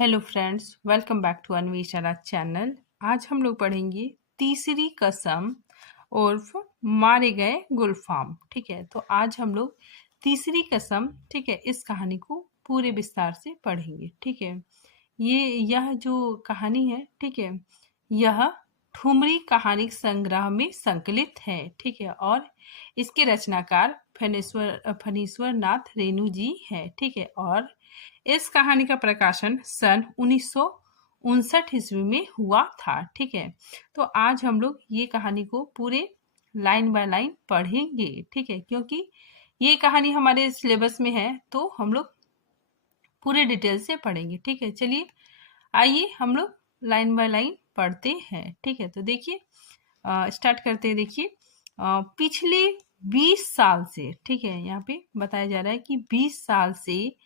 Hello friends, welcome back to Anveshana channel. आज हम लोग पढ़ेंगे तीसरी कसम उर्फ मारे गए गुलफाम। ठीक है, तो आज हम लोग तीसरी कसम, ठीक है, इस कहानी को पूरे विस्तार से पढ़ेंगे। ठीक है, यह जो कहानी है, ठीक है, यह ठुमरी कहानी संग्रह में संकलित है। ठीक है, और इसके रचनाकार फणीश्वर नाथ रेणु जी है। ठीक है, और इस कहानी का प्रकाशन सन 1959 ईस्वी में हुआ था। ठीक है, तो आज हम लोग ये कहानी को पूरे लाइन बाय लाइन पढ़ेंगे। ठीक है, क्योंकि ये कहानी हमारे सिलेबस में है, तो हम लोग पूरे डिटेल से पढ़ेंगे। ठीक है, चलिए आइए हम लोग लाइन बाय लाइन पढ़ते हैं। ठीक है, तो देखिए स्टार्ट करते हैं। देखिए पिछले 20 साल से, ठीक है, यहाँ पे बताया जा रहा है कि 20 साल से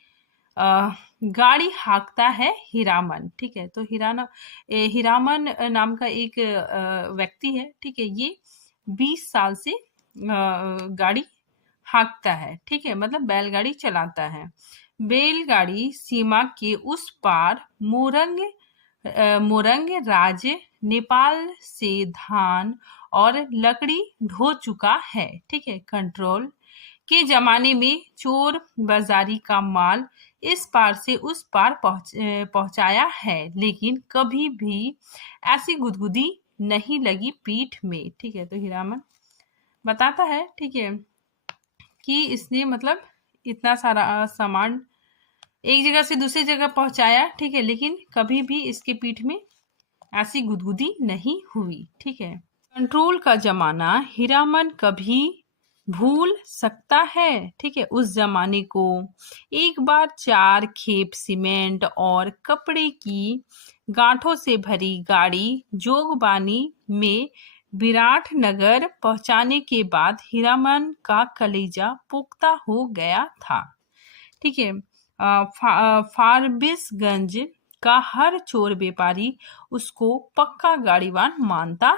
गाड़ी हाँकता है हीरामन। ठीक है, तो हीरामन नाम का एक व्यक्ति है। ठीक है, ये 20 साल से गाड़ी हाँकता है। ठीक है, मतलब बैलगाड़ी चलाता है। बैलगाड़ी सीमा के उस पार मोरंग राज्य नेपाल से धान और लकड़ी ढो चुका है। ठीक है, कंट्रोल के जमाने में चोर बाजारी का माल इस पार से उस पार पहुंचाया है, लेकिन कभी भी ऐसी गुदगुदी नहीं लगी पीठ में। ठीक है, तो हीरामन बताता है, ठीक है, कि इसने मतलब इतना सारा सामान एक जगह से दूसरी जगह पहुंचाया। ठीक है, लेकिन कभी भी इसके पीठ में ऐसी गुदगुदी नहीं हुई। ठीक है, कंट्रोल का जमाना हीरामन कभी भूल सकता है। ठीक है, उस जमाने को एक बार 4 खेप सीमेंट और कपड़े की गांठों से भरी गाड़ी जोगबानी में विराटनगर पहुंचाने के बाद हीरामन का कलेजा पुख्ता हो गया था। ठीक है, फारबिसगंज का हर चोर व्यापारी उसको पक्का गाड़ीवान मानता।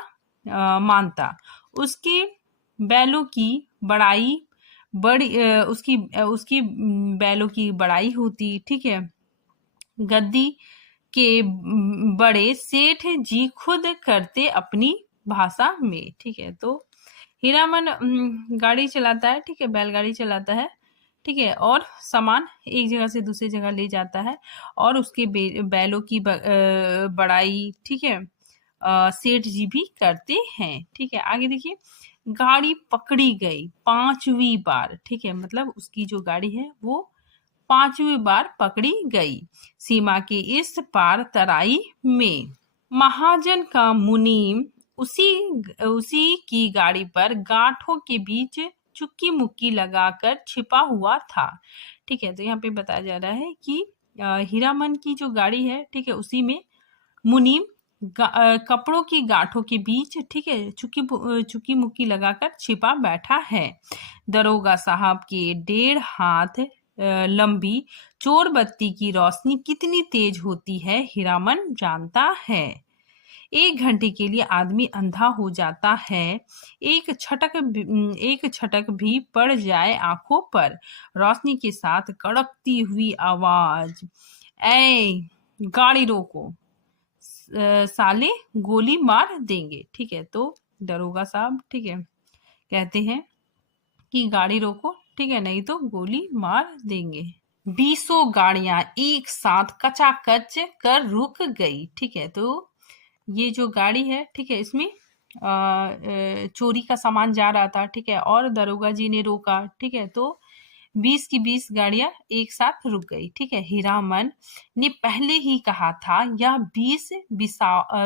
उसके बैलों की बड़ाई उसकी बैलों की बड़ाई होती। ठीक है, गद्दी के बड़े सेठ जी खुद करते अपनी भाषा में। ठीक है, तो हीरामन गाड़ी चलाता है। ठीक है, बैलगाड़ी चलाता है। ठीक है, और सामान एक जगह से दूसरी जगह ले जाता है, और उसके बैलों की बड़ाई, ठीक है, सेठ जी भी करते हैं। ठीक है, आगे देखिए, गाड़ी पकड़ी गई 5वीं बार। ठीक है, मतलब उसकी जो गाड़ी है वो 5वीं बार पकड़ी गई सीमा के इस पार तराई में। महाजन का मुनीम उसी की गाड़ी पर गांठों के बीच चुक्की मुक्की लगाकर छिपा हुआ था। ठीक है, तो यहाँ पे बताया जा रहा है कि हीरामन की जो गाड़ी है, ठीक है, उसी में मुनीम कपड़ों की गांठों के बीच, ठीक है, चुक्की मुक्की लगाकर छिपा बैठा है। दरोगा साहब के 1.5 हाथ लंबी चोर बत्ती की रोशनी कितनी तेज होती है हीरामन जानता है। 1 घंटे के लिए आदमी अंधा हो जाता है। एक छटक भी पड़ जाए आंखों पर, रोशनी के साथ कड़कती हुई आवाज, ऐ गाड़ी रोको, साले गोली मार देंगे। ठीक है, तो दरोगा साहब, ठीक है, कहते हैं कि गाड़ी रोको, ठीक है, नहीं तो गोली मार देंगे। 20 गाड़ियां एक साथ कचाकच कर रुक गई। ठीक है, तो ये जो गाड़ी है, ठीक है, इसमें चोरी का सामान जा रहा था। ठीक है, और दरोगा जी ने रोका। ठीक है, तो 20 की 20 गाड़ियां एक साथ रुक गई। ठीक है, हीरामन ने पहले ही कहा था यह 20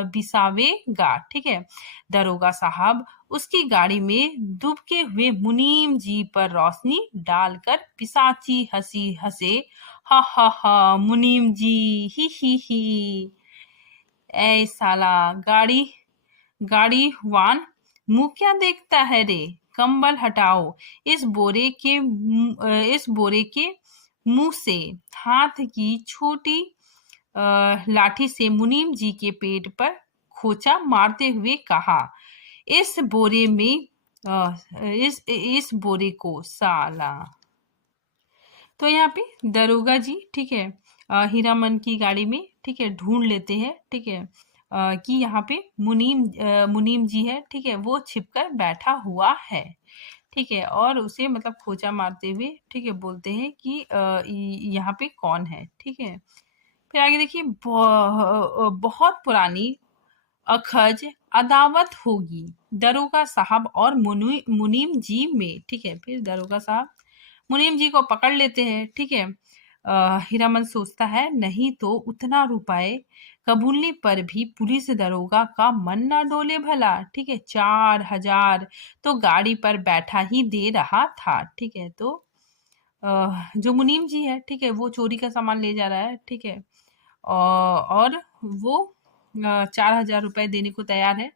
बिसावेगा। ठीक है, दरोगा साहब उसकी गाड़ी में दुबके हुए मुनीम जी पर रोशनी डालकर पिशाची हंसी हंसे, हा हा हा मुनीम जी, ही ऐ साला गाड़ी वान, मुंह क्या देखता है रे, कंबल हटाओ। इस बोरे के मुंह से हाथ की छोटी लाठी से मुनीम जी के पेट पर खोचा मारते हुए कहा, इस बोरे में इस बोरे को साला। तो यहाँ पे दरोगा जी, ठीक है, हीरामन की गाड़ी में, ठीक है, ढूंढ लेते हैं, ठीक है, कि यहाँ पे मुनीम जी है, ठीक है, वो छिपकर बैठा हुआ है, ठीक है, और उसे मतलब खोचा मारते हुए, ठीक है, बोलते हैं कि यहाँ पे कौन है, ठीक है। फिर आगे देखिए, बहुत पुरानी अखज अदावत होगी दरोगा साहब और मुनीम जी में, ठीक है। फिर दरोगा साहब मुनीम जी को पकड़ लेते हैं, ठीक है। हीरामन सोचता है नहीं तो उतना रुपए कबूलने पर भी पुलिस दरोगा का मन ना डोले भला, ठीक है। 4,000 तो गाड़ी पर बैठा ही दे रहा था, ठीक है। तो जो मुनीम जी है, ठीक है, वो चोरी का सामान ले जा रहा है, ठीक है, और वो 4,000 रुपए देने को तैयार है,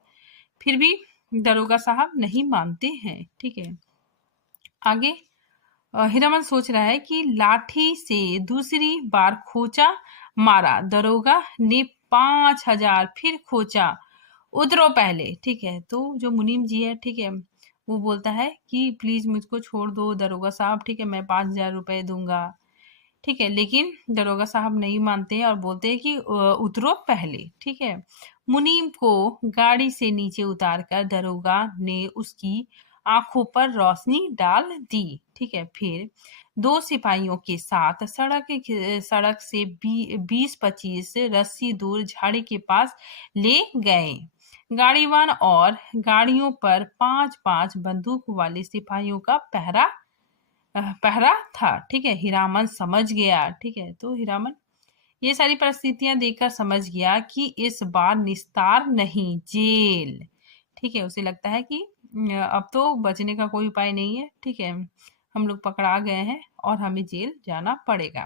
फिर भी दरोगा साहब नहीं मानते हैं, ठीक है। आगे हीरामन सोच रहा है कि लाठी से दूसरी बार खोचा मारा, दरोगा ने 5,000 फिर खोचा, उतरो पहले, ठीक है। तो जो मुनीम जी है, ठीक है, वो बोलता है कि प्लीज मुझको छोड़ दो दरोगा साहब, ठीक है, मैं 5,000 रुपए दूंगा, ठीक है। लेकिन दरोगा साहब नहीं मानते हैं और बोलते हैं कि उतरो पहले, ठीक है। मुनीम को गाड़ी से नीचे उतारकर दरोगा ने उसकी आंखों पर रोशनी डाल दी, ठीक है। फिर 2 सिपाहियों के साथ सड़क से 20-25 रस्सी दूर झाड़ी के पास ले गए। गाड़ीवान और गाड़ियों पर 5-5 बंदूक वाले सिपाहियों का पहरा था, ठीक है। हीरामन समझ गया, ठीक है। तो हीरामन ये सारी परिस्थितियां देखकर समझ गया कि इस बार निस्तार नहीं, जेल, ठीक है। उसे लगता है कि अब तो बचने का कोई उपाय नहीं है, ठीक है, हम लोग पकड़ा गए हैं और हमें जेल जाना पड़ेगा।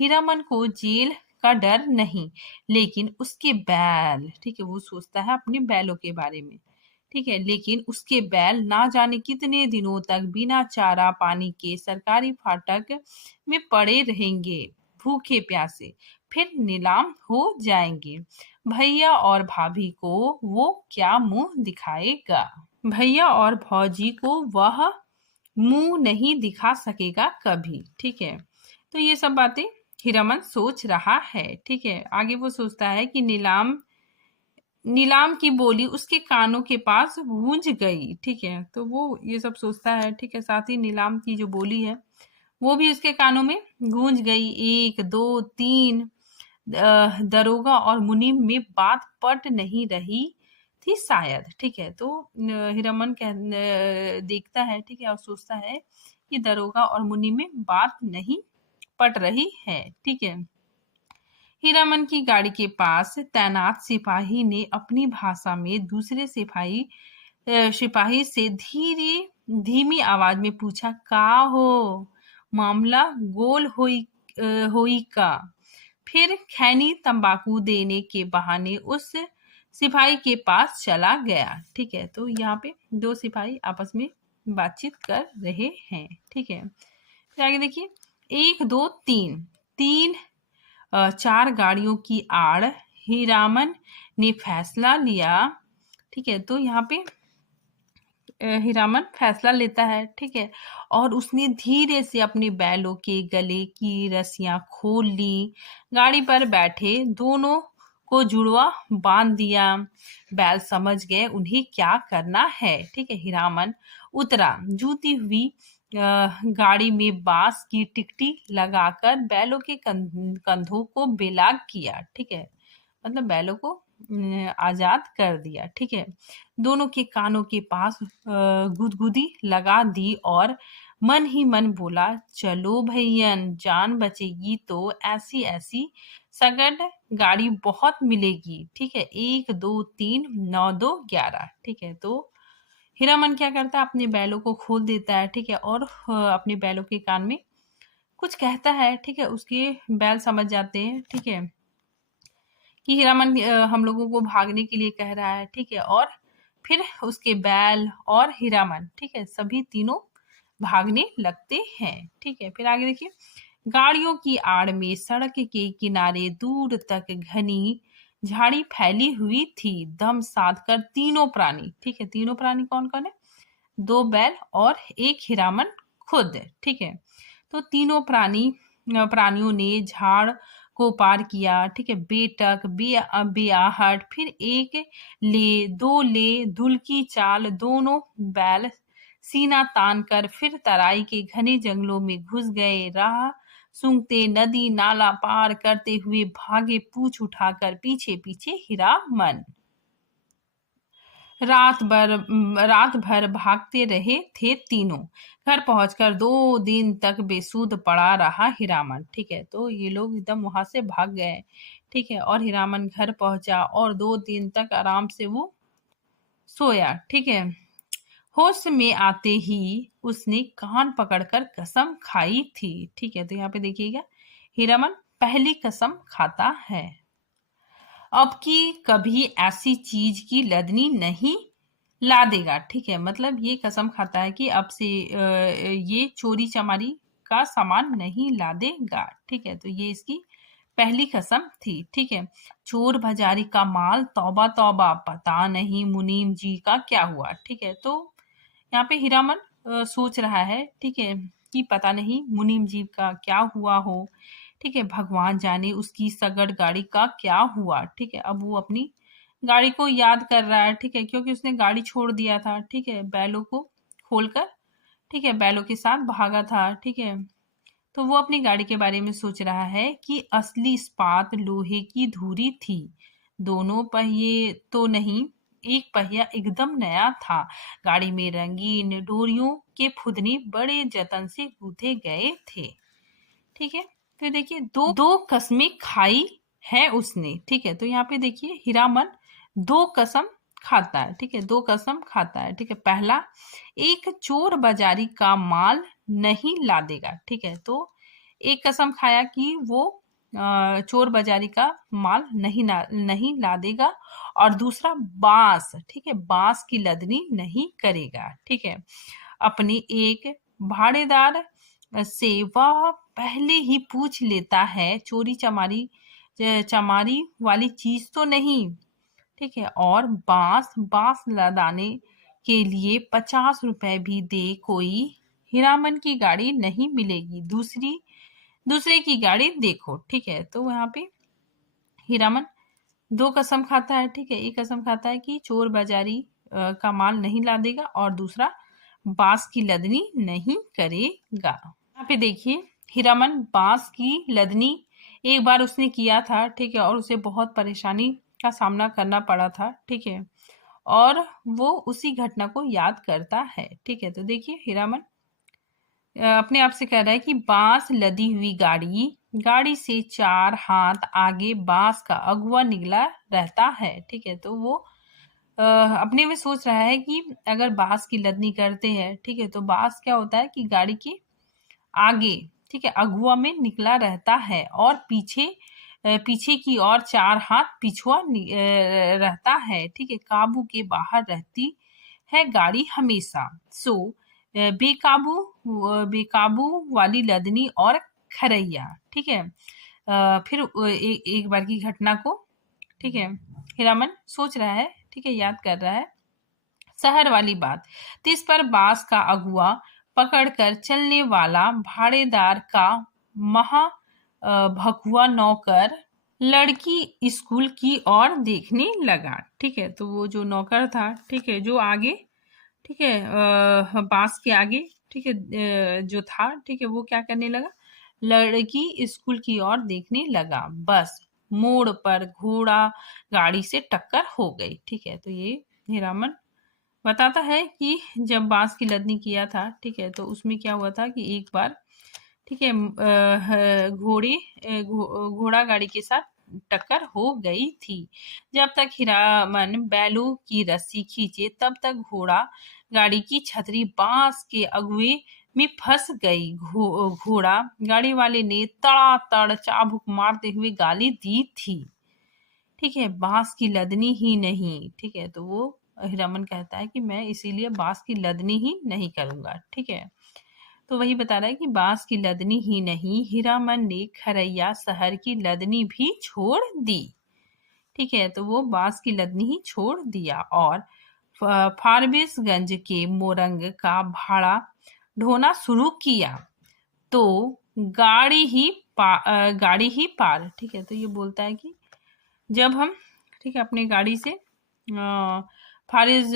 हीरामन को जेल का डर नहीं, लेकिन उसके बैल, ठीक है, वो सोचता है अपने बैलों के बारे में, ठीक है। लेकिन उसके बैल ना जाने कितने दिनों तक बिना चारा पानी के सरकारी फाटक में पड़े रहेंगे, भूखे प्यासे, फिर नीलाम हो जाएंगे। भैया और भाभी को वो क्या मुंह दिखाएगा, भैया और भौजी को वह मुंह नहीं दिखा सकेगा कभी, ठीक है। तो ये सब बातें हीरामन सोच रहा है, ठीक है। आगे वो सोचता है कि नीलाम की बोली उसके कानों के पास गूंज गई, ठीक है। तो वो ये सब सोचता है, ठीक है। साथ ही नीलाम की जो बोली है वो भी उसके कानों में गूंज गई। 1 2 3 दरोगा और मुनीम में बात पट नहीं रही थी शायद, ठीक है। तो हीरामन देखता है, ठीक है, और सोचता है कि दरोगा और मुनीम में बात नहीं पट रही है, ठीक है। हीरामन की गाड़ी के पास तैनात सिपाही ने अपनी भाषा में दूसरे सिपाही से धीमी आवाज में पूछा, का हो मामला गोल होई का। फिर खैनी तंबाकू देने के बहाने उस सिपाही के पास चला गया, ठीक है। तो यहाँ पे 2 सिपाही आपस में बातचीत कर रहे हैं, ठीक है। फिर आगे देखिए, 1 2 3 3 4 गाड़ियों की आड़ हीरामन ने फैसला लिया, ठीक है। तो यहाँ पे हीरामन फैसला लेता है, ठीक है, और उसने धीरे से अपने बैलों के गले की रस्सियां खोल ली, गाड़ी पर बैठे दोनों को जुड़वा बांध दिया। बैल समझ गए उन्हें क्या करना है, ठीक है। हीरामन उतरा, जूती हुई गाड़ी में बांस की टिकटी लगाकर बैलों के कंधों को बेलाग किया, ठीक है, मतलब बैलों को आजाद कर दिया, ठीक है। दोनों के कानों के पास गुदगुदी लगा दी और मन ही मन बोला, चलो भैयन, जान बचेगी तो ऐसी ऐसी सगड़ गाड़ी बहुत मिलेगी, ठीक है। 1 2 3 9 2 11, ठीक है। तो हीरामन क्या करता है, अपने बैलों को खोल देता है, ठीक है, और अपने बैलों के कान में कुछ कहता है, ठीक है। उसके बैल समझ जाते हैं, ठीक है, कि हीरामन हम लोगों को भागने के लिए कह रहा है, ठीक है। और फिर उसके बैल और हीरामन, ठीक है, सभी तीनों भागने लगते हैं, ठीक है। फिर आगे देखिए, गाड़ियों की आड़ में सड़क के किनारे दूर तक घनी झाड़ी फैली हुई थी। दम साध कर तीनों प्राणी, ठीक है, तीनों प्राणी कौन कौन है, 2 बैल और 1 हीरामन खुद, ठीक है। तो तीनों प्राणियों ने झाड़ को पार किया, ठीक है। बेटक, बेआहट, फिर एक ले, दो ले, दुल की चाल, दोनों बैल सीना तान कर फिर तराई के घने जंगलों में घुस गए। राह सूंघते नदी नाला पार करते हुए भागे पूछ उठाकर पीछे पीछे हीरामन। रात भर भागते रहे थे तीनों। घर पहुंचकर 2 दिन तक बेसुध पड़ा रहा हीरामन, ठीक है। तो ये लोग एकदम वहां से भाग गए, ठीक है। और हीरामन घर पहुंचा और 2 दिन तक आराम से वो सोया, ठीक है। होश में आते ही उसने कान पकड़कर कसम खाई थी, ठीक है। तो यहाँ पे देखिएगा, हीरामन पहली कसम खाता है, अब की कभी ऐसी चीज की लदनी नहीं ला देगा, ठीक है। मतलब ये कसम खाता है कि अब से ये चोरी चमारी का सामान नहीं ला देगा, ठीक है। तो ये इसकी पहली कसम थी, ठीक है। चोर बाजारी का माल, तौबा तौबा, पता नहीं मुनीम जी का क्या हुआ, ठीक है। तो यहाँ पे हीरामन सोच रहा है, ठीक है, कि पता नहीं मुनीम जी का क्या हुआ हो, ठीक है। भगवान जाने उसकी सगड़ गाड़ी का क्या हुआ, ठीक है। अब वो अपनी गाड़ी को याद कर रहा है, ठीक है, क्योंकि उसने गाड़ी छोड़ दिया था, ठीक है, बैलों को खोलकर, ठीक है, बैलों के साथ भागा था, ठीक है। तो वो अपनी गाड़ी के बारे में सोच रहा है कि असली इस्पात लोहे की धुरी थी, दोनों पहिए तो नहीं, एक पहिया एकदम नया था। गाड़ी में रंगीन डोरियों के फुदने बड़े जतन से गूंथे गए थे, ठीक है। फिर देखिए, दो दो कस्में खाई है उसने, ठीक है। तो यहाँ पे देखिए, हीरामन 2 कसम खाता है, ठीक है, 2 कसम खाता है, ठीक है। पहला, एक चोर बाजारी का माल नहीं ला देगा, ठीक है। तो एक कसम खाया कि वो चोर बाजारी का माल नहीं ला देगा, और दूसरा बांस, ठीक है, बांस की लदनी नहीं करेगा, ठीक है। अपने एक भाड़ेदार से वह पहले ही पूछ लेता है, चोरी चमारी वाली चीज तो नहीं, ठीक है। और बांस बांस लदाने के लिए 50 रुपए भी दे कोई हीरामन की गाड़ी नहीं मिलेगी, दूसरे की गाड़ी देखो, ठीक है। तो यहाँ पे हीरामन 2 कसम खाता है, ठीक है। एक कसम खाता है कि चोर बाजारी का माल नहीं ला देगा, और दूसरा बांस की लदनी नहीं करेगा। यहाँ पे देखिए, हीरामन बांस की लदनी एक बार उसने किया था, ठीक है, और उसे बहुत परेशानी का सामना करना पड़ा था, ठीक है। और वो उसी घटना को याद करता है, ठीक है। तो देखिए, हीरामन अपने आप से कह रहा है कि बांस लदी हुई गाड़ी से 4 हाथ आगे बांस का अगुआ निकला रहता है, ठीक है। तो वो अपने में सोच रहा है कि अगर बांस की लदनी करते हैं, ठीक है, तो बांस क्या होता है कि गाड़ी के आगे, ठीक है, अगुआ में निकला रहता है, और पीछे की ओर 4 हाथ पिछुआ रहता है, ठीक है। काबू के बाहर रहती है गाड़ी हमेशा। सो बेकाबू वाली लदनी और खरैया, ठीक है। फिर एक बार की घटना को, ठीक है, हीरामन सोच रहा है, ठीक है, याद कर रहा है। शहर वाली बात, तिस पर बांस का अगुआ पकड़कर चलने वाला भाड़ेदार का महा भकुआ नौकर लड़की स्कूल की ओर देखने लगा, ठीक है। तो वो जो नौकर था, ठीक है, जो आगे, ठीक है, बांस के आगे, ठीक है, जो था, ठीक है, वो क्या करने लगा, लड़की स्कूल की ओर देखने लगा। बस मोड़ पर घोड़ा गाड़ी से टक्कर हो गई, ठीक है। तो ये हीरामन बताता है कि जब बांस की लदनी किया था, ठीक है, तो उसमें क्या हुआ था कि एक बार, ठीक है, घोड़ा गाड़ी के साथ टक्कर हो गई थी। जब तक हीरामन बैलों की रस्सी खींचे, तब तक घोड़ा गाड़ी की छतरी बांस के अगुए में फंस गई। घोड़ा गाड़ी वाले ने तड़ातड़ चाबुक मारते हुए गाली दी थी, ठीक है, बांस की लदनी ही नहीं, ठीक है। तो वो हीरामन कहता है कि मैं इसीलिए बांस की लदनी ही नहीं करूंगा, ठीक है। तो वही बता रहा है कि बांस की लदनी ही नहीं, हीरामन ने खरैया शहर की लदनी भी छोड़ दी, ठीक है। तो वो बांस की लदनी ही छोड़ दिया, और फारबिसगंज के मोरंग का भाड़ा ढोना शुरू किया। तो गाड़ी ही पार। ठीक है, तो ये बोलता है कि जब हम, ठीक है, अपनी गाड़ी से फारिज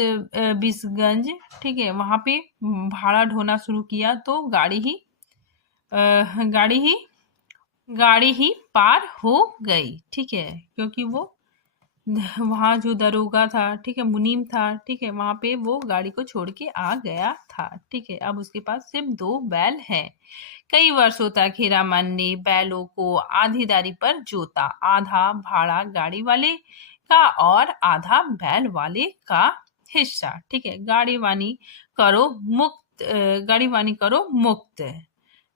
बिसगंज, ठीक है, वहां पे भाड़ा ढोना शुरू किया तो अ, गाड़ी ही गाड़ी ही पार हो गई। ठीक है, क्योंकि वो वहां जो दरोगा था, ठीक है, मुनीम था, ठीक है, वहां पे वो गाड़ी को छोड़ के आ गया था। ठीक है, अब उसके पास सिर्फ 2 बैल हैं। कई वर्षों तक हीरामन ने बैलों को आधीदारी पर जोता, आधा भाड़ा गाड़ी वाले का और आधा बैल वाले का हिस्सा। ठीक है, गाड़ी वानी करो मुक्त।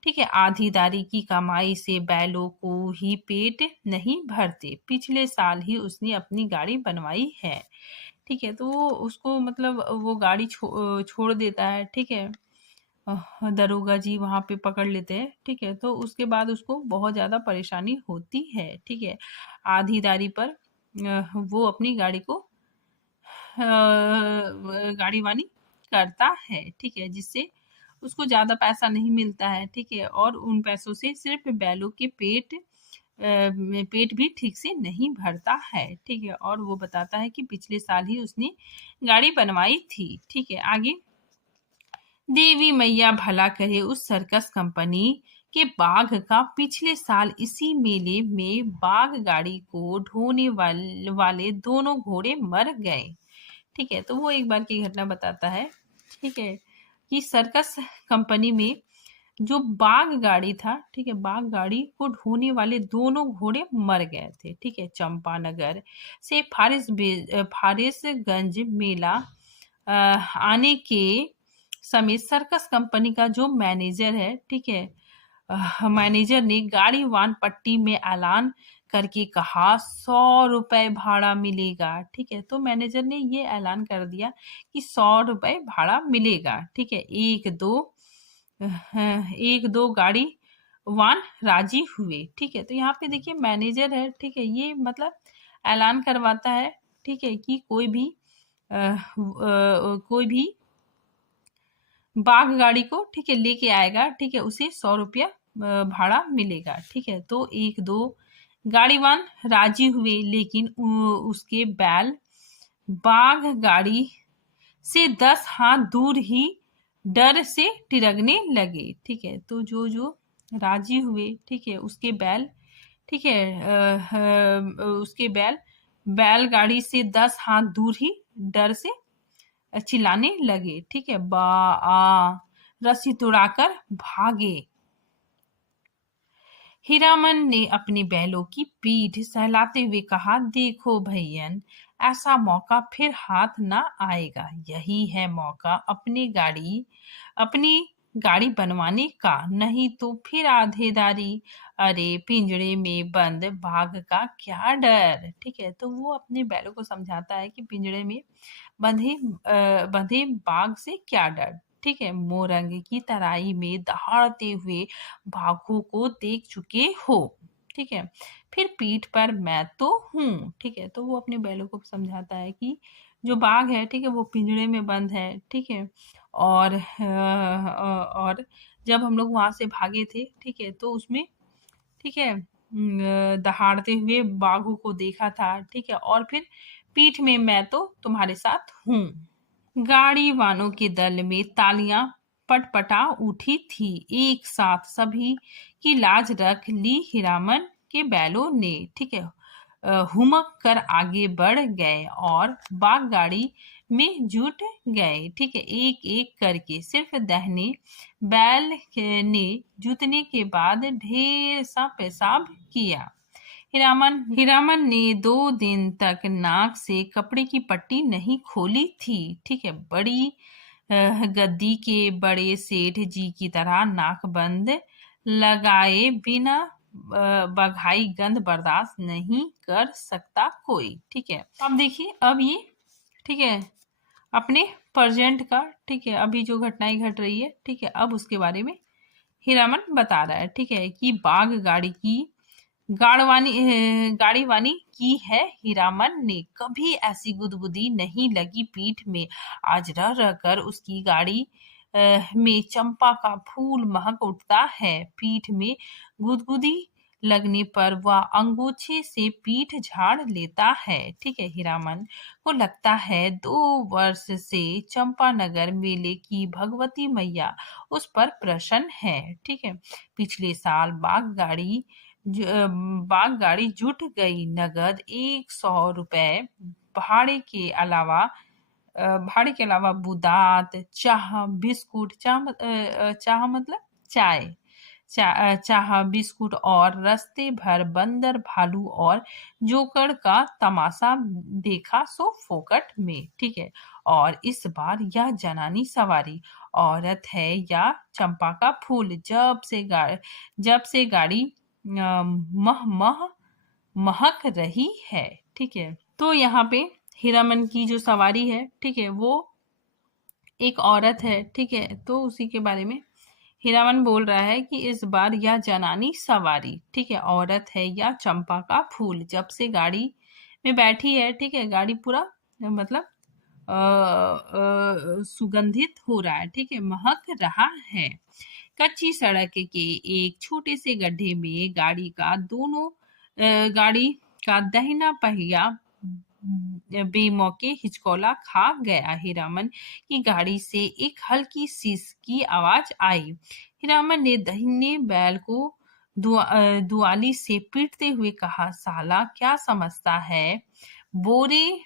ठीक है, आधीदारी की कमाई से बैलों को ही पेट नहीं भरते, पिछले साल ही उसने अपनी गाड़ी बनवाई है। ठीक है, तो वो उसको मतलब वो गाड़ी छोड़ देता है। ठीक है, दरोगा जी वहां पे पकड़ लेते हैं। ठीक है, तो उसके बाद उसको बहुत ज्यादा परेशानी होती है। ठीक है, आधीदारी पर वो अपनी गाड़ी को गाड़ी वानी करता है। ठीक है, जिससे उसको ज्यादा पैसा नहीं मिलता है। ठीक है, और उन पैसों से सिर्फ बैलों के पेट भी ठीक से नहीं भरता है। ठीक है, और वो बताता है कि पिछले साल ही उसने गाड़ी बनवाई थी। ठीक है, आगे, देवी मैया भला करे उस सर्कस कंपनी के बाघ का, पिछले साल इसी मेले में बाघ गाड़ी को ढोने वाले दोनों घोड़े मर गए। ठीक है, तो वो एक बार की घटना बताता है। ठीक है, कि सर्कस कंपनी में जो बाघ गाड़ी था, ठीक है, बाघ गाड़ी को ढोने वाले दोनों घोड़े मर गए थे। ठीक है, चंपानगर से फारिसगंज मेला आने के समय सर्कस कंपनी का जो मैनेजर है, ठीक है, मैनेजर ने गाड़ी वान पट्टी में ऐलान करके कहा 100 रुपए भाड़ा मिलेगा। ठीक है, तो मैनेजर ने ये ऐलान कर दिया कि 100 रुपए भाड़ा मिलेगा। ठीक है, एक दो गाड़ी वान राजी हुए। ठीक है, तो यहाँ पे देखिए मैनेजर है, ठीक है, ये मतलब ऐलान करवाता है। ठीक है, कि कोई भी बाघ गाड़ी को, ठीक है, लेके आएगा, ठीक है, उसे 100 रुपया भाड़ा मिलेगा। ठीक है, तो एक दो गाड़ीवान राजी हुए, लेकिन उसके बैल बाघ गाड़ी से 10 हाथ दूर ही डर से टिरगने लगे। ठीक है, तो जो जो राजी हुए, ठीक है, उसके बैल, ठीक है, उसके बैलगाड़ी से 10 हाथ दूर ही डर से चिल्लाने लगे। ठीक है, बा आ रस्सी तुड़ाकर भागे। हीरामन ने अपने बैलों की पीठ सहलाते हुए कहा, देखो भैयन, ऐसा मौका फिर हाथ ना आएगा। यही है मौका अपनी गाड़ी बनवाने का, नहीं तो फिर आधेदारी। अरे पिंजड़े में बंद बाघ का क्या डर। ठीक है, तो वो अपने बैलों को समझाता है कि पिंजड़े में बंधे बाघ से क्या डर। ठीक है, मोरंग की तराई में दहाड़ते हुए बाघों को देख चुके हो। ठीक है, फिर पीठ पर मैं तो हूँ। ठीक है, तो वो अपने बैलों को समझाता है कि जो बाघ है, ठीक है, वो पिंजड़े में बंद है। ठीक है, और जब हम लोग वहां से भागे थे, ठीक है, तो उसमें, ठीक है, दहाड़ते हुए बाघों को देखा था। ठीक है, और फिर पीठ में मैं तो तुम्हारे साथ हूँ। गाड़ी वालों के दल में तालियां पटपटा उठी थी। एक साथ सभी की लाज रख ली हीरामन के बैलों ने। ठीक है, हुमक कर आगे बढ़ गए और बाग गाड़ी में जुट गए। ठीक है, एक एक करके सिर्फ दहने बैल ने जुतने के बाद ढेर सा पेशाब किया। हीरामन ने 2 दिन तक नाक से कपड़े की पट्टी नहीं खोली थी। ठीक है, बड़ी गद्दी के बड़े सेठ जी की तरह नाक बंद लगाए बिना बघाई गंध बर्दाश्त नहीं कर सकता कोई। ठीक है, अब देखिए, अब ये, ठीक है, अपने प्रेजेंट का, ठीक है, अभी जो घटनाएं घट रही है, ठीक है, अब उसके बारे में हीरामन बता रहा है। ठीक है, कि बाघ गाड़ी वानी की है हीरामन ने, कभी ऐसी गुदगुदी नहीं लगी पीठ में। आज रह रह कर उसकी गाड़ी में चंपा का फूल महक उठता है। पीठ में गुदगुदी लगने पर वह अंगूछे से पीठ झाड़ लेता है। ठीक है, हीरामन को लगता है 2 वर्ष से चंपानगर मेले की भगवती मैया उस पर प्रसन्न है। ठीक है, पिछले साल बाग गाड़ी जुट गई। नगद 100 रुपए भाड़े के अलावा बुदात, चाह, बिस्कुट, चाह मतलब चाय, चाह, बिस्कुट और रास्ते भर बंदर, भालू और जोकर का तमाशा देखा सो फोकट में। ठीक है, और इस बार यह जनानी सवारी औरत है या चंपा का फूल, जब से गाड़ी मह मह महक रही है। ठीक है, तो यहाँ पे हीरामन की जो सवारी है, ठीक है, वो एक औरत है। ठीक है, तो उसी के बारे में हीरामन बोल रहा है कि इस बार यह जनानी सवारी, ठीक है, औरत है या चंपा का फूल, जब से गाड़ी में बैठी है, ठीक है, गाड़ी पूरा मतलब सुगंधित हो रहा है। ठीक है, महक रहा है। कच्ची सड़क के एक छोटे से गड्ढे में गाड़ी का दाहिना पहिया बेमौके हिचकोला खा गया। हीरामन की गाड़ी से एक हल्की सीस की आवाज आई। हीरामन ने दाहिने बैल को दुआली से पीटते हुए कहा, साला क्या समझता है, बोरे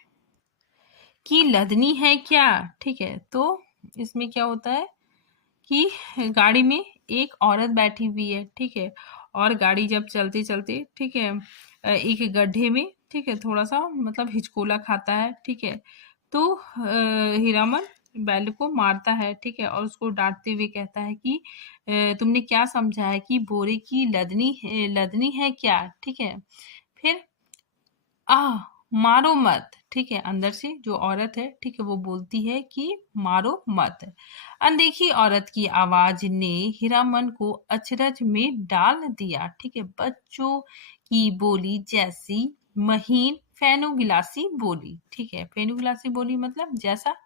की लदनी है क्या? ठीक है, तो इसमें क्या होता है कि गाड़ी में एक औरत बैठी हुई है। ठीक है, और गाड़ी जब चलते चलते, ठीक है, एक गड्ढे में, ठीक है, थोड़ा सा मतलब हिचकोला खाता है। ठीक है, तो हीरामन बैल को मारता है। ठीक है, और उसको डांटते हुए कहता है कि तुमने क्या समझा है कि बोरे की लदनी है क्या? ठीक है, फिर आह, मारो मत। ठीक है, अंदर से जो औरत है, ठीक है, वो बोलती है कि मारो मत। अनदेखी औरत की आवाज ने हीरामन को अचरज में डाल दिया। ठीक है, बच्चों की बोली जैसी महीन फेनुगिलासी बोली। ठीक है, फेनुगिलासी बोली मतलब जैसा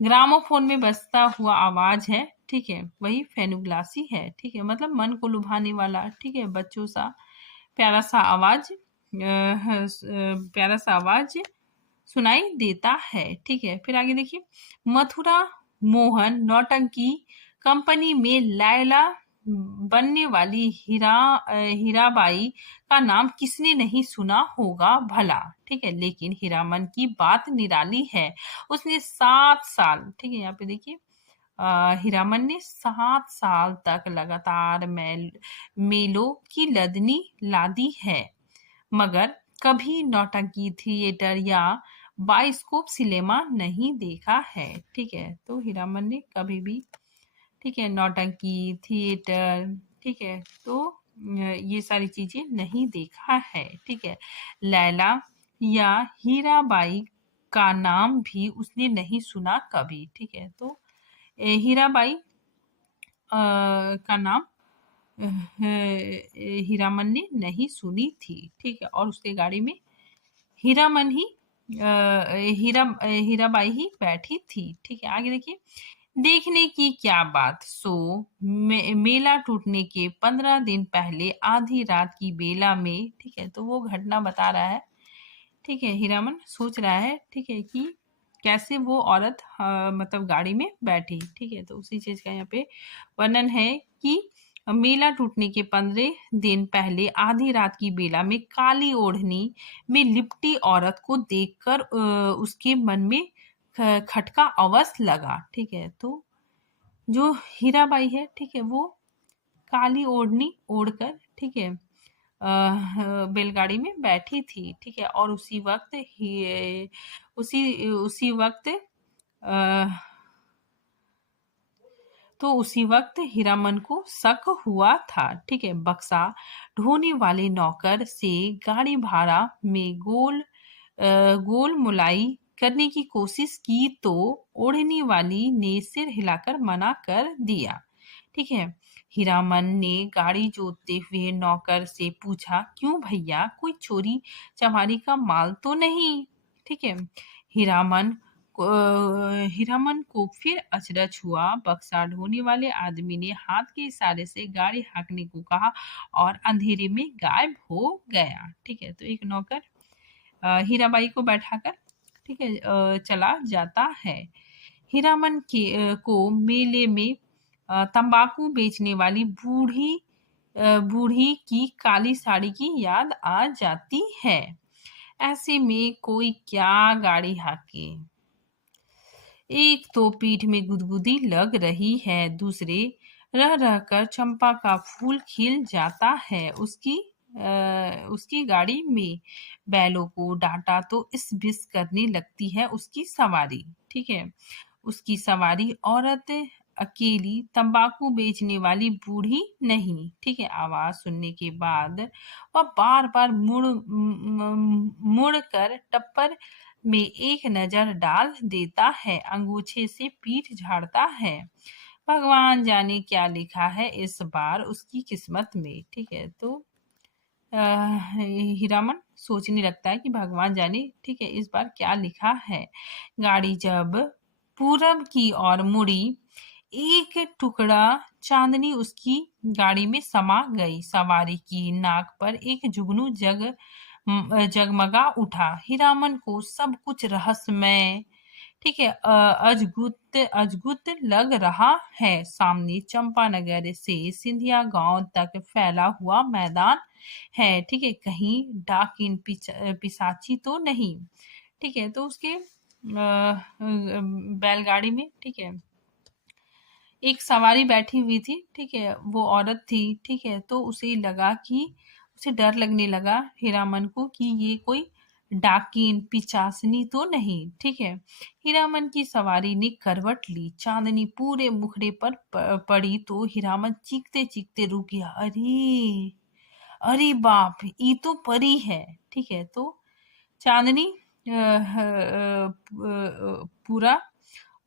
ग्रामोफोन में बजता हुआ आवाज है, ठीक है, वही फेनुगिलासी है। ठीक है, मतलब मन को लुभाने वाला, ठीक है, बच्चों सा प्यारा सा आवाज प्यारा सा आवाज सुनाई देता है। ठीक है, फिर आगे देखिए, मथुरा मोहन नौटंकी कंपनी में लैला बनने वाली हीराबाई का नाम किसने नहीं सुना होगा भला। ठीक है, लेकिन हीरामन की बात निराली है। उसने 7 साल, ठीक है, यहाँ पे देखिए, हीरामन ने 7 साल तक लगातार मेलों की लदनी लादी है, मगर कभी नौटंकी थिएटर या बाइस्कोप सिनेमा नहीं देखा है। ठीक है, तो हीरामन ने कभी भी, ठीक है, नौटंकी थिएटर, ठीक है, तो ये सारी चीजें नहीं देखा है। ठीक है, लैला या हीराबाई का नाम भी उसने नहीं सुना कभी। ठीक है, तो हीराबाई का नाम हीरामन ने नहीं सुनी थी। ठीक है, और उसके गाड़ी में हीरामन ही हीराबाई ही बैठी थी। ठीक है, आगे देखिए, देखने की क्या बात, मेला टूटने के 15 दिन पहले आधी रात की बेला में, ठीक है, तो वो घटना बता रहा है। ठीक है, हीरामन सोच रहा है, ठीक है, कि कैसे वो औरत मतलब गाड़ी में बैठी। ठीक है, तो उसी चीज का यहाँ पे वर्णन है कि मेला टूटने के 15 दिन पहले आधी रात की बेला में काली ओढ़नी में लिपटी औरत को देखकर उसके मन में खटका अवश्य लगा। ठीक है, तो जो हीराबाई है, ठीक है, वो काली ओढ़नी ओढ़कर, ठीक है, बैलगाड़ी में बैठी थी। ठीक है, और उसी वक्त हीरामन को शक हुआ था। ठीक है, बक्सा ढोने वाले नौकर से गाड़ी भाड़ा में गोल मुलाई करने की कोशिश की तो ओढ़ने वाली ने सिर हिलाकर मना कर दिया। ठीक है, हीरामन ने गाड़ी जोतते हुए नौकर से पूछा, क्यों भैया, कोई चोरी चमारी का माल तो नहीं? ठीक है, हीरामन हीरामन को फिर अचरज हुआ। बक्सा ढोने वाले आदमी ने हाथ के इशारे से गाड़ी हाँकने को कहा और अंधेरे में गायब हो गया। ठीक है, तो एक नौकर हीराबाई को बैठाकर, ठीक है, चला जाता है। हीरामन को मेले में तंबाकू बेचने वाली बूढ़ी की काली साड़ी की याद आ जाती है। ऐसे में कोई क्या गाड़ी हाँके। एक तो पीठ में गुदगुदी लग रही है, दूसरे रह रहकर चंपा का फूल खिल जाता है। उसकी गाड़ी में बैलों को डांटा तो इस बिस करने लगती है उसकी सवारी। ठीक है, उसकी सवारी औरत अकेली तंबाकू बेचने वाली बूढ़ी नहीं। ठीक है, आवाज सुनने के बाद वह बार बार मुड़ कर टप्पर में एक नजर डाल देता है, अंगूछे से पीठ झाड़ता है। भगवान जाने क्या लिखा है इस बार उसकी किस्मत में। ठीक है, तो हीरामन सोचने लगता है कि भगवान जाने, ठीक है, इस बार क्या लिखा है। गाड़ी जब पूरब की ओर मुड़ी, एक टुकड़ा चांदनी उसकी गाड़ी में समा गई। सवारी की नाक पर एक जुगनू जगमगा उठा। हीरामन को सब कुछ रहस्यमय, ठीक है, अजगुत लग रहा है। सामने चंपानगर से सिंधिया गांव तक फैला हुआ मैदान है। ठीक है, कहीं डाकिन पिशाची तो नहीं। ठीक है, तो उसके बैलगाड़ी में, ठीक है, एक सवारी बैठी हुई थी। ठीक है, वो औरत थी। ठीक है, तो उसे डर लगने लगा हीरामन को कि ये कोई डाकिन पिचासनी तो नहीं। ठीक है, हीरामन की सवारी ने करवट ली। चांदनी पूरे मुखड़े पर पड़ी तो हीरामन चीखते चीखते रुक गया। अरे अरे बाप, ये तो परी है। ठीक है, तो चांदनी पूरा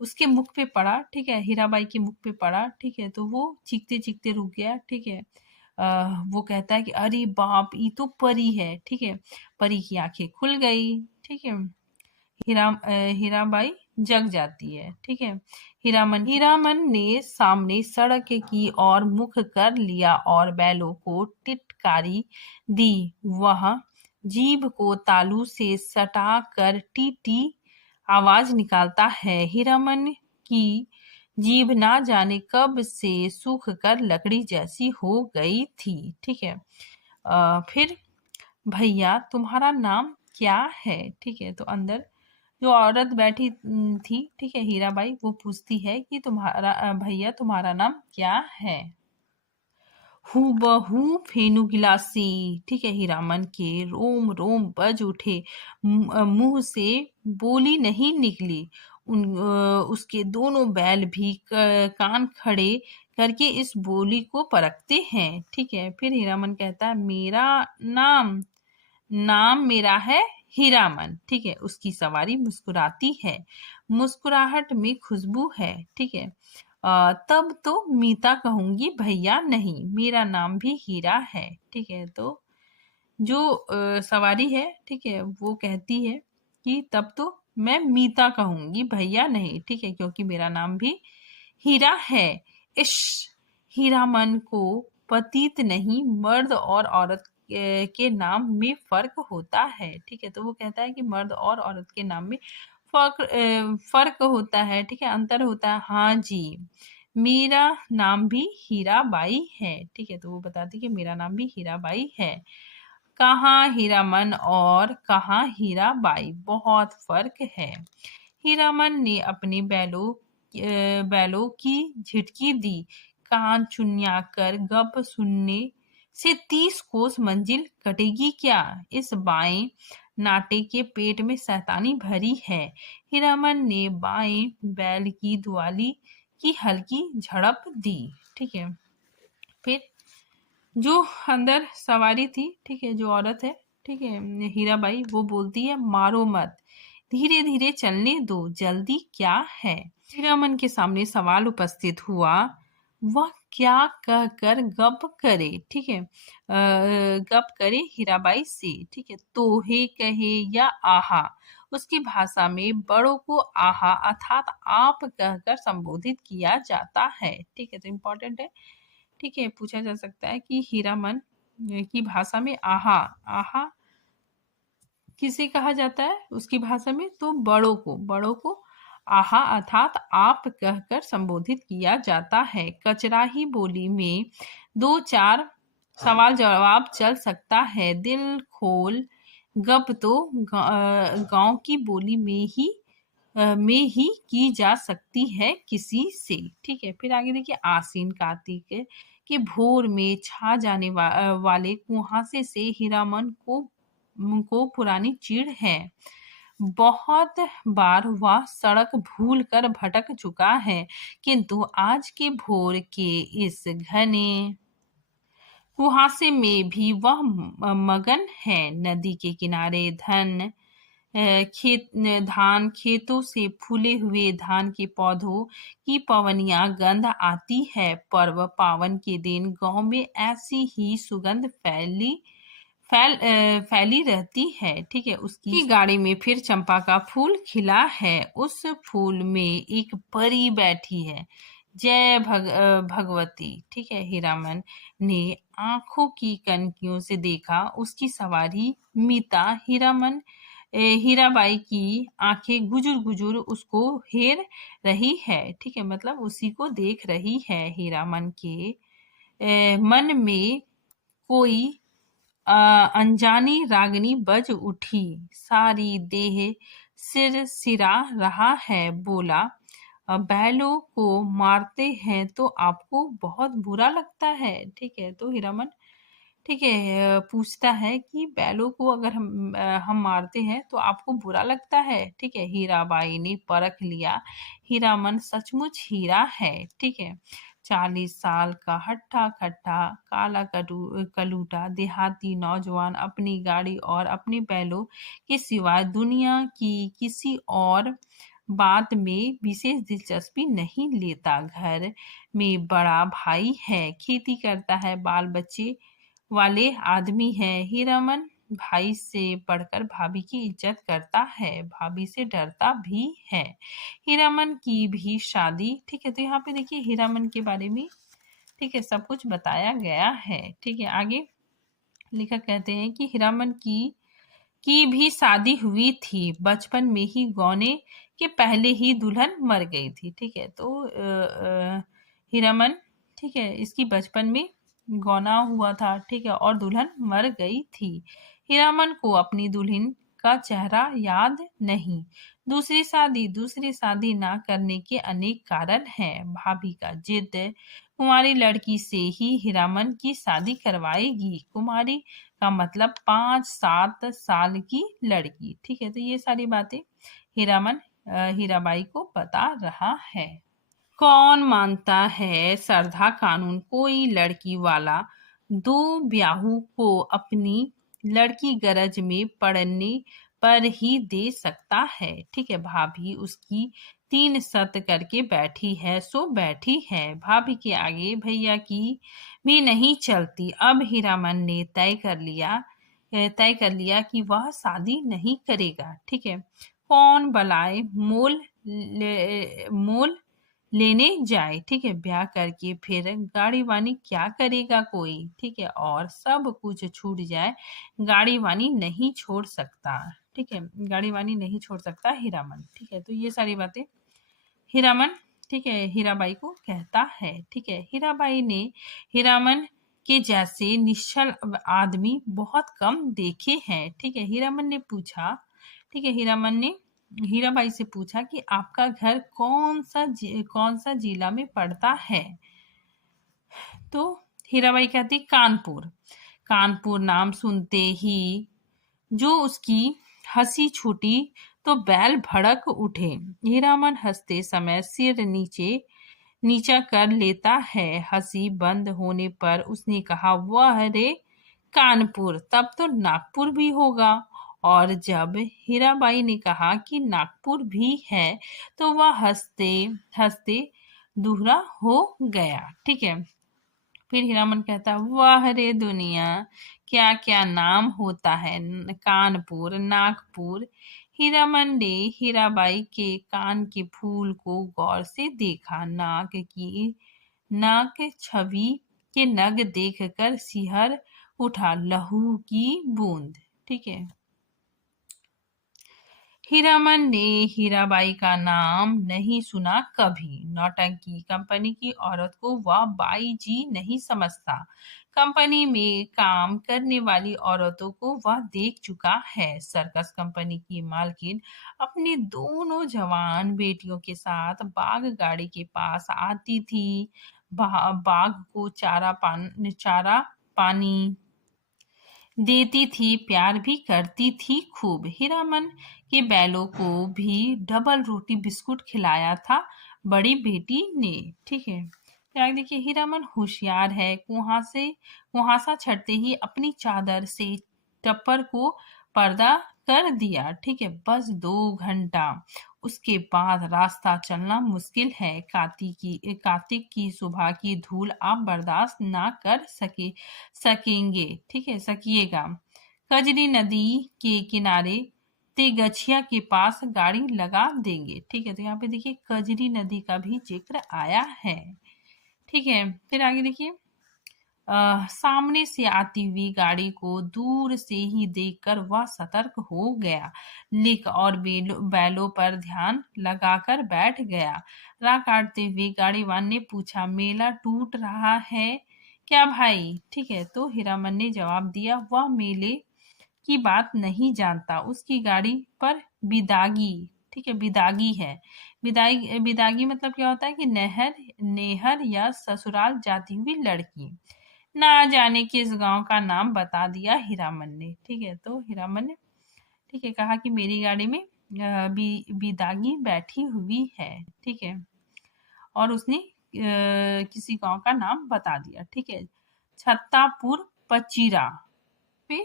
उसके मुख पे पड़ा। ठीक है, हीराबाई के मुख पे पड़ा। ठीक है, तो वो चीखते चीखते रुक गया। ठीक है, वो कहता है कि अरे बाप, ये तो परी है। ठीक है, परी की आंखें खुल गई। ठीक है, हीराबाई जग जाती है। ठीक है, हीरामन ने सामने सड़क की ओर मुख कर लिया और बैलों को टिटकारी दी। वह जीभ को तालू से सटा कर टी टी आवाज निकालता है। हीरामन की जीभ ना जाने कब से सूख कर लकड़ी जैसी हो गई थी। ठीक है, फिर भैया तुम्हारा नाम क्या है। ठीक है, तो अंदर जो औरत बैठी थी, ठीक है, हीराबाई, वो पूछती है कि तुम्हारा भैया तुम्हारा नाम क्या है। हूबहू फेनु गिलासी। ठीक है, हीरामन के रोम रोम बज उठे। मुंह से बोली नहीं निकली। उसके दोनों बैल भी कान खड़े करके इस बोली को परखते हैं। ठीक है, फिर हीरामन कहता है मेरा नाम मेरा है हीरामन। ठीक है, उसकी सवारी मुस्कुराती है। मुस्कुराहट में खुशबू है। ठीक है, तब तो मीता कहूंगी भैया नहीं, मेरा नाम भी हीरा है। ठीक है, तो जो सवारी है, ठीक है, वो कहती है कि तब तो मैं मीता कहूंगी भैया नहीं। ठीक है, क्योंकि मेरा नाम भी हीरा है। इश, हीरामन को पतित नहीं, मर्द और औरत के नाम में फर्क होता है। ठीक है, तो वो कहता है कि मर्द और औरत के नाम में फर्क होता है। ठीक है, अंतर होता है। हाँ जी, मेरा नाम भी हीराबाई है। ठीक है, तो वो बताती कि मेरा नाम भी हीराबाई है। कहाँ हीरामन और कहाँ हीराबाई, बहुत फर्क है। हीरामन ने अपने बैलों की झिटकी दी। कान चुनिया कर गप सुनने से 30 कोस मंजिल कटेगी क्या। इस बाएं नाटे के पेट में शैतानी भरी है। हीरामन ने बाएं बैल की दुआली की हल्की झड़प दी। ठीक है, फिर जो अंदर सवारी थी, ठीक है, जो औरत है, ठीक है, हीराबाई, वो बोलती है मारो मत, धीरे धीरे चलने दो, जल्दी क्या है। हीरामन के सामने सवाल उपस्थित हुआ, वह क्या कहकर गप करे, ठीक है, गप करे हीराबाई से, ठीक है। तोहे कहे या आहा, उसकी भाषा में बड़ों को आहा अर्थात आप कहकर संबोधित किया जाता है, ठीक है। तो इम्पोर्टेंट है, ठीक है। पूछा जा सकता है कि हीरामन की भाषा में आहा, आहा किसे कहा जाता है उसकी भाषा में? तो बड़ों को आहा अर्थात आप कहकर संबोधित किया जाता है। कचराही बोली में दो चार सवाल जवाब चल सकता है। दिल खोल गप तो गांव की बोली में ही की जा सकती है किसी से, ठीक है। फिर आगे देखिए, आसीन कार्तिक के भोर में छा जाने वाले कुहासे से हीरामन को पुरानी चिढ़ है। बहुत बार वह सड़क भूल कर भटक चुका है, किंतु आज के भोर के इस घने कुहासे में भी वह मगन है। नदी के किनारे धान खेतों से फूले हुए धान के पौधों की पवनिया गंध आती है। पर्व पावन के दिन गांव में ऐसी ही सुगंध फैली रहती है, ठीक है। उसकी गाड़ी में फिर चंपा का फूल खिला है। उस फूल में एक परी बैठी है। जय भगवती, ठीक है। हीरामन ने आंखों की कनकियों से देखा। उसकी सवारी मीता हीराबाई की आंखें गुजुर गुजुर उसको हेर रही है, ठीक है। मतलब उसी को देख रही है। हीरामन के मन में कोई अनजानी रागनी बज उठी। सारी देह सिरा रहा है। बोला, बैलों को मारते हैं तो आपको बहुत बुरा लगता है, ठीक है। तो हीरामन, ठीक है, पूछता है कि बैलों को अगर हम मारते हैं तो आपको बुरा लगता है, ठीक है। हीराबाई ने परख लिया, हीरामन सचमुच हीरा है, ठीक है। 40 साल का हट्ठा कट्ठा काला कलूटा देहाती नौजवान अपनी गाड़ी और अपने बैलों के सिवाय दुनिया की किसी और बात में विशेष दिलचस्पी नहीं लेता। घर में बड़ा भाई है, खेती करता है, बाल बच्चे वाले आदमी है। हीरामन भाई से बढ़कर भाभी की इज्जत करता है, भाभी से डरता भी है। हीरामन की भी शादी, ठीक है। तो यहाँ पे देखिए हीरामन के बारे में, ठीक है, सब कुछ बताया गया है, ठीक है। आगे लेखक कहते हैं कि हीरामन की भी शादी हुई थी। बचपन में ही गौने के पहले ही दुल्हन मर गई थी, ठीक है। तो हीरामन, ठीक है, इसकी बचपन में गौना हुआ था, ठीक है, और दुल्हन मर गई थी। हीरामन को अपनी दुल्हन का चेहरा याद नहीं। दूसरी शादी ना करने के अनेक कारण हैं। भाभी का जिद, कुंवारी लड़की से ही हीरामन की शादी करवाएगी। कुमारी का मतलब 5-7 साल की लड़की, ठीक है। तो ये सारी बातें हीरामन हीराबाई को बता रहा है। कौन मानता है सरधा कानून? कोई लड़की वाला दो ब्याहू को अपनी लड़की गरज में पड़ने पर ही दे सकता है, ठीक है। भाभी उसकी 3 शर्त करके बैठी है सो बैठी है। भाभी के आगे भैया की भी नहीं चलती। अब हीरामन ने तय कर लिया कि वह शादी नहीं करेगा, ठीक है। कौन बलाए मोल लेने जाए, ठीक है। ब्याह करके फिर गाड़ी वानी क्या करेगा कोई, ठीक है। और सब कुछ छूट जाए, गाड़ी वानी नहीं छोड़ सकता, ठीक है। गाड़ी वानी नहीं छोड़ सकता हीरामन, ठीक है। तो ये सारी बातें हीरामन, ठीक है, हीराबाई को कहता है, ठीक है। हीराबाई ने हीरामन के जैसे निश्चल आदमी बहुत कम देखे हैं, ठीक है। हीरामन ने पूछा, ठीक है, हीरामन ने हीराबाई से पूछा कि आपका घर कौन सा जिला में पड़ता है? तो हीराबाई कहती कानपुर। कानपुर नाम सुनते ही जो उसकी हंसी छूटी तो बैल भड़क उठे। हीरामन हंसते समय सिर नीचा कर लेता है। हंसी बंद होने पर उसने कहा, वह रे कानपुर, तब तो नागपुर भी होगा। और जब हीराबाई ने कहा कि नागपुर भी है तो वह हंसते हंसते दूहरा हो गया। ठीक है, फिर हीरामन कहता है, वाह रे दुनिया, क्या क्या नाम होता है, कानपुर, नागपुर। हीरामन ने हीराबाई के कान के फूल को गौर से देखा। नाक छवि के नग देखकर सिहर उठा, लहू की बूंद। ठीक है, हीरामन ने हीराबाई का नाम नहीं सुना कभी। नौटंकी कंपनी की औरत को वह बाई जी नहीं समझता। कंपनी में काम करने वाली औरतों को वह देख चुका है। सर्कस कंपनी की मालकिन अपनी दोनों जवान बेटियों के साथ बाग गाड़ी के पास आती थी। बाघ को चारा पानी देती थी, प्यार भी करती थी खूब। हीरामन के बैलों को भी डबल रोटी बिस्कुट खिलाया था बड़ी बेटी ने। ठीक है, फिर आगे देखिए, हीरामन होशियार है। कुहासा छड़ते ही अपनी चादर से टप्पर को पर्दा कर दिया। ठीक है, बस 2 घंटा, उसके बाद रास्ता चलना मुश्किल है। कार्तिक की सुबह की धूल आप बर्दाश्त ना कर सकेंगे। ठीक है, सकिएगा। कजरी नदी के किनारे तेगछिया के पास गाड़ी लगा देंगे। ठीक है, तो यहाँ पे देखिए कजरी नदी का भी जिक्र आया है। ठीक है, फिर आगे देखिए, सामने से आती हुई गाड़ी को दूर से ही देखकर वह सतर्क हो गया। लिक और बैलों पर ध्यान लगाकर बैठ गया। राह काटते हुए गाड़ीवान ने पूछा, मेला टूट रहा है क्या भाई? ठीक है, तो हीरामन ने जवाब दिया, वह मेले की बात नहीं जानता। उसकी गाड़ी पर बिदागी, ठीक है, बिदागी है। बिदागी मतलब क्या होता है कि नेहर या ससुराल जाती हुई लड़की। ना जाने किस गांव का नाम बता दिया हीरामन ने। ठीक है, तो हीरामन ने, ठीक है, कहा कि मेरी गाड़ी में बिदागी बैठी हुई है। ठीक है, और उसने किसी गांव का नाम बता दिया। ठीक है, छत्तापुर पचीरा पे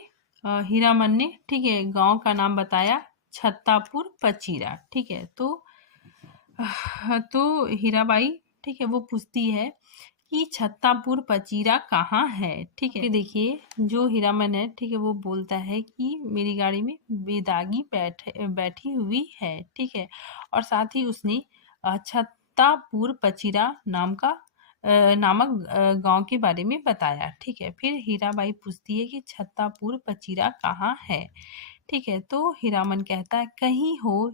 हीरामन ने, ठीक है, गांव का नाम बताया, छत्तापुर पचीरा। ठीक है, तो हीराबाई, ठीक है, वो पूछती है कि छत्तापुर पचीरा कहाँ है। ठीक है, देखिए जो हीरामन है, ठीक है, वो बोलता है कि मेरी गाड़ी में बेदागी बैठी हुई है। ठीक है, और साथ ही उसने छत्तापुर पचीरा नामक गांव के बारे में बताया। ठीक है, फिर हीराबाई पूछती है कि छत्तापुर पचीरा कहाँ है। ठीक है, तो हीरामन कहता है, कहीं हो,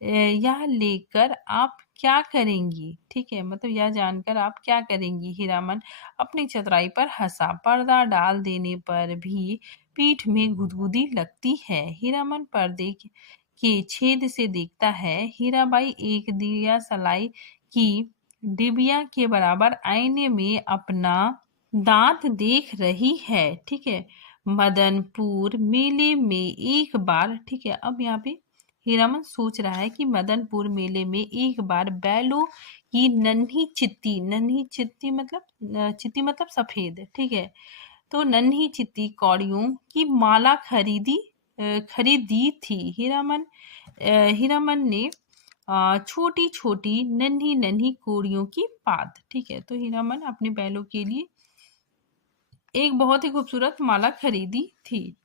यह लेकर आप क्या करेंगी? ठीक है, मतलब यह जानकर आप क्या करेंगी? हीरामन अपनी चतुराई पर हंसा। पर्दा डाल देने पर भी पीठ में गुदगुदी लगती है। हीरामन पर्दे के छेद से देखता है। हीराबाई एक दिया सलाई की डिबिया के बराबर आईने में अपना दांत देख रही है। ठीक है, मदनपुर मेले में एक बार, ठीक है, अब यहाँ पे हीरामन सोच रहा है कि मदनपुर मेले में एक बार बैलों की नन्ही चित्ती मतलब सफेद। ठीक है, तो नन्ही चित्ती कौड़ियों की माला खरीदी थी। हीरामन ने छोटी छोटी नन्ही नन्ही कौड़ियों की पात। ठीक है, तो हीरामन अपने बैलों के लिए एक बहुत ही खूबसूरत माला खरीदी थी।